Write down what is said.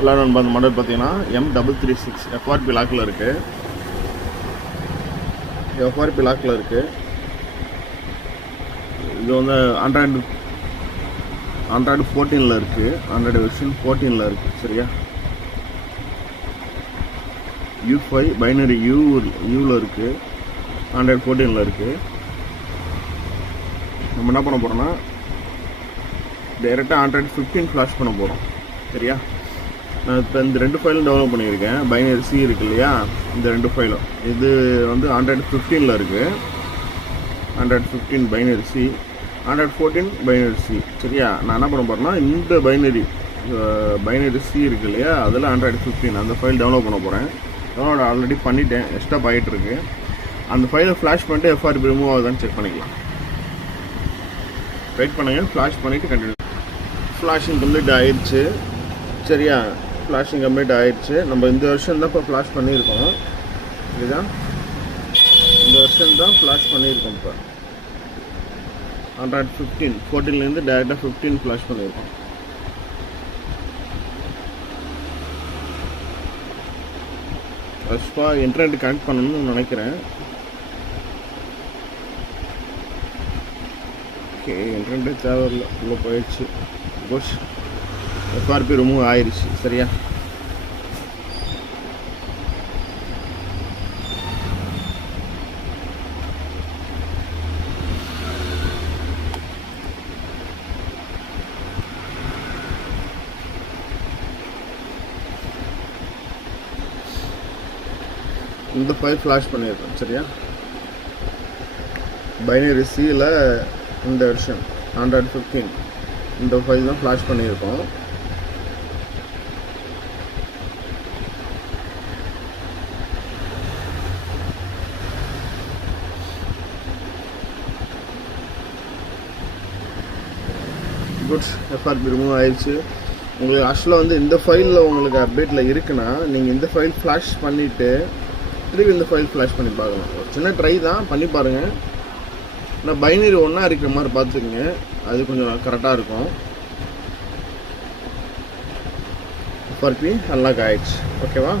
எல்லாரும் அந்த மாடல் பார்த்தீங்கன்னா M336 FRP லாக்கில் இருக்குது. FRP லாக்கில் இருக்குது. இது வந்து ஆண்ட்ராய்டு 14 இருக்குது. ஆண்ட்ராய்டு வெர்ஷன் 14 இருக்குது. சரியா, U5 பைனரி யூவில் இருக்குது. ஆண்ட்ராய்டு 14 இருக்குது. நம்ம என்ன பண்ண போகிறோம்னா டைரெக்டாக ஆண்ட்ராய்டு 15 ஃப்ளாஷ் பண்ண போகிறோம். சரியா, நான் இப்போ இந்த 2 ஃபைலும் டெவலப் பண்ணியிருக்கேன். பைனரி சி இருக்குது இல்லையா, இந்த 2 ஃபைலும் இது வந்து ஆண்ட்ராய்டு 15 இருக்குது. Android 15 binary C, Android 14 binary C. சரியா, நான் என்ன பண்ண போகிறேன்னா இந்த பைனரி சி இருக்குது இல்லையா, அதில் ஆண்ட்ராய்டு 15 அந்த ஃபைல் டவுன்லோட் பண்ண போகிறேன். டவுன்லோட் ஆல்ரெடி பண்ணிட்டேன், எக்ஸ்ட்ரா ஆகிட்டுருக்கு. அந்த ஃபைலை ஃப்ளாஷ் பண்ணிட்டு FRP ரிமூவ் ஆகுதான்னு செக் பண்ணிக்கலாம். வெயிட் பண்ணுங்கள், ஃப்ளாஷ் பண்ணிவிட்டு கண்டினியூ. ஃப்ளாஷிங் கம்ப்ளீட் ஆகிடுச்சு. சரியா, ஃப்ளாஷிங் கம்ப்ளீட் ஆகிடுச்சு. நம்ம இந்த வருஷம் தான் இப்போ ஃப்ளாஷ் பண்ணியிருக்கோம். இதுதான் இந்த வருஷம் தான் ஃப்ளாஷ் பண்ணியிருக்கோம். இப்போ ஆண்ட்ராய்டு 14லேருந்து டேரெக்டாக 15 ஃப்ளாஷ் பண்ணியிருக்கோம். ஃபஸ்ட்டாக இன்டர்நெட் கனெக்ட் பண்ணணும்னு நினைக்கிறேன். ஓகே, இன்டர்நெட் தேவையில்லை, உள்ளே போயிடுச்சு. கோஷ் FRP ரிமூவ் ஆயிடுச்சு. சரியா, இந்த ஃபைல் ஃப்ளாஷ் பண்ணியிருக்கோம். சரியா, பைனரி சியில் இந்த வெர்ஷன் ஆண்ட்ராய்டு 15 இந்த ஃபைல் தான் ஃப்ளாஷ் பண்ணியிருக்கோம். குட்ஸ், FRP ரிமூவ் ஆயிடுச்சு. உங்களுக்கு ஆக்சுவலாக வந்து இந்த ஃபைலில் உங்களுக்கு அப்டேட்டில் இருக்குன்னா நீங்கள் இந்த ஃபைல் ஃப்ளாஷ் பண்ணிவிட்டு திருப்பி இந்த ஃபைல் ஃப்ளாஷ் பண்ணி பார்க்கலாம். ஒரு சின்ன ட்ரை தான், பண்ணி பாருங்கள். ஆனால் பைனரி ஒன்றா இருக்கிற மாதிரி பார்த்துக்குங்க, அது கொஞ்சம் கரெக்டாக இருக்கும். FRP அன்லாக் ஆயிடுச்சு. ஓகேவா?